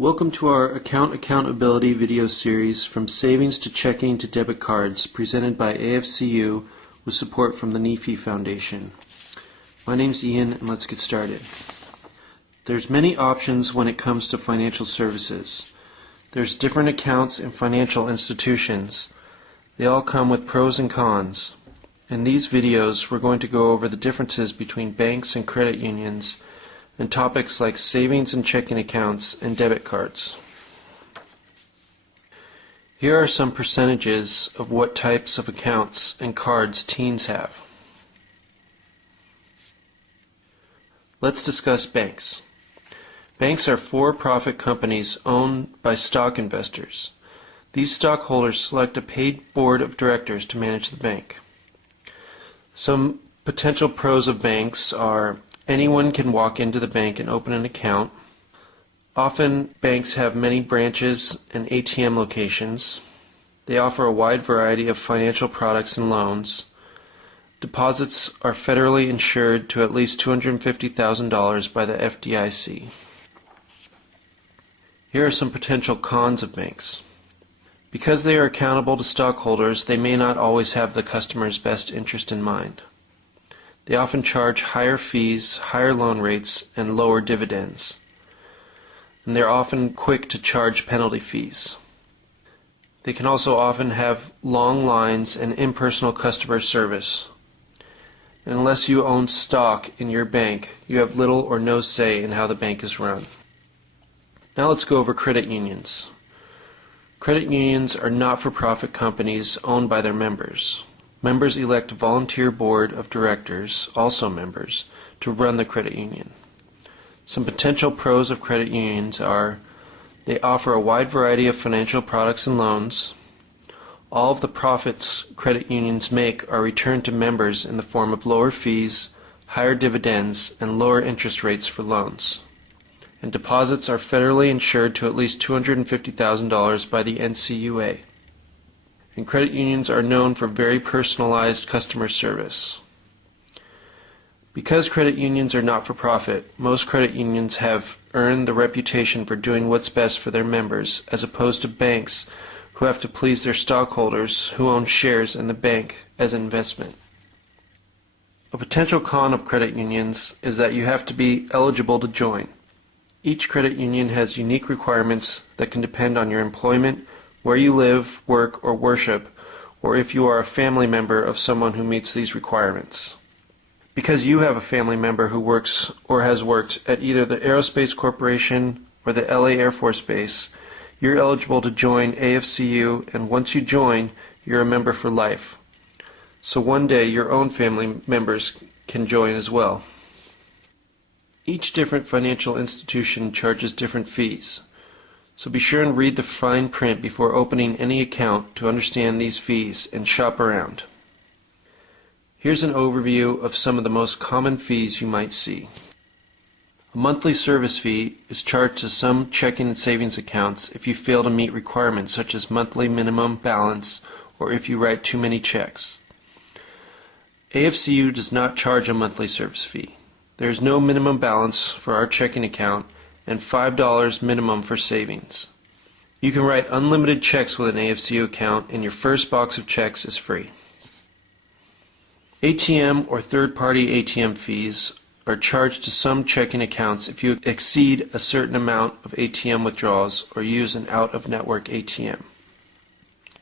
Welcome to our Account Accountability video series From Savings to Checking to Debit Cards, presented by AFCU with support from the NEFI Foundation. My name's Ian, and let's get started. There's many options when it comes to financial services. There's different accounts in financial institutions. They all come with pros and cons. In these videos, we're going to go over the differences between banks and credit unions and topics like savings and checking accounts and debit cards. Here are some percentages of what types of accounts and cards teens have. Let's discuss banks. Banks are for-profit companies owned by stock investors. These stockholders select a paid board of directors to manage the bank. Some potential pros of banks are anyone can walk into the bank and open an account. Often banks have many branches and ATM locations. They offer a wide variety of financial products and loans. Deposits are federally insured to at least $250,000 by the FDIC. Here are some potential cons of banks. Because they are accountable to stockholders, they may not always have the customer's best interest in mind. They often charge higher fees, higher loan rates, and lower dividends. And they're often quick to charge penalty fees. They can also often have long lines and impersonal customer service. And unless you own stock in your bank, you have little or no say in how the bank is run. Now let's go over credit unions. Credit unions are not-for-profit companies owned by their members. Members elect a volunteer board of directors, also members, to run the credit union. Some potential pros of credit unions are they offer a wide variety of financial products and loans. All of the profits credit unions make are returned to members in the form of lower fees, higher dividends, and lower interest rates for loans. And deposits are federally insured to at least $250,000 by the NCUA. And credit unions are known for very personalized customer service. Because credit unions are not-for-profit, most credit unions have earned the reputation for doing what's best for their members, as opposed to banks who have to please their stockholders who own shares in the bank as an investment. A potential con of credit unions is that you have to be eligible to join. Each credit union has unique requirements that can depend on your employment, where you live, work, or worship, or if you are a family member of someone who meets these requirements. Because you have a family member who works or has worked at either the Aerospace Corporation or the LA Air Force Base, you're eligible to join AFCU, and once you join, you're a member for life. So one day your own family members can join as well. Each different financial institution charges different fees, so be sure and read the fine print before opening any account to understand these fees and shop around. Here's an overview of some of the most common fees you might see. A monthly service fee is charged to some checking and savings accounts if you fail to meet requirements such as monthly minimum balance or if you write too many checks. AFCU does not charge a monthly service fee. There is no minimum balance for our checking account and $5 minimum for savings. You can write unlimited checks with an AFCU account, and your first box of checks is free. ATM or third-party ATM fees are charged to some checking accounts if you exceed a certain amount of ATM withdrawals or use an out-of-network ATM.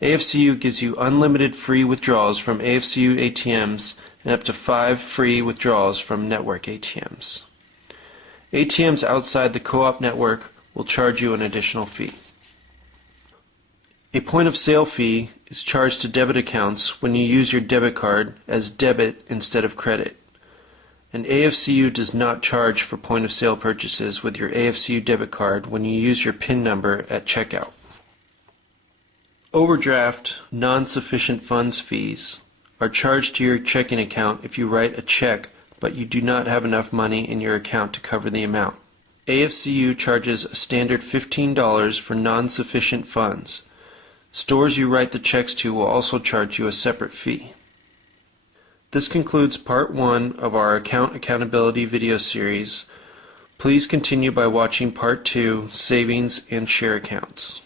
AFCU gives you unlimited free withdrawals from AFCU ATMs and up to 5 free withdrawals from network ATMs. ATMs outside the co-op network will charge you an additional fee. A point-of-sale fee is charged to debit accounts when you use your debit card as debit instead of credit. And AFCU does not charge for point-of-sale purchases with your AFCU debit card when you use your PIN number at checkout. Overdraft non-sufficient funds fees are charged to your checking account if you write a check but you do not have enough money in your account to cover the amount. AFCU charges a standard $15 for non-sufficient funds. Stores you write the checks to will also charge you a separate fee. This concludes part 1 of our Account Accountability video series Please continue by watching Part 2, Savings and Share Accounts.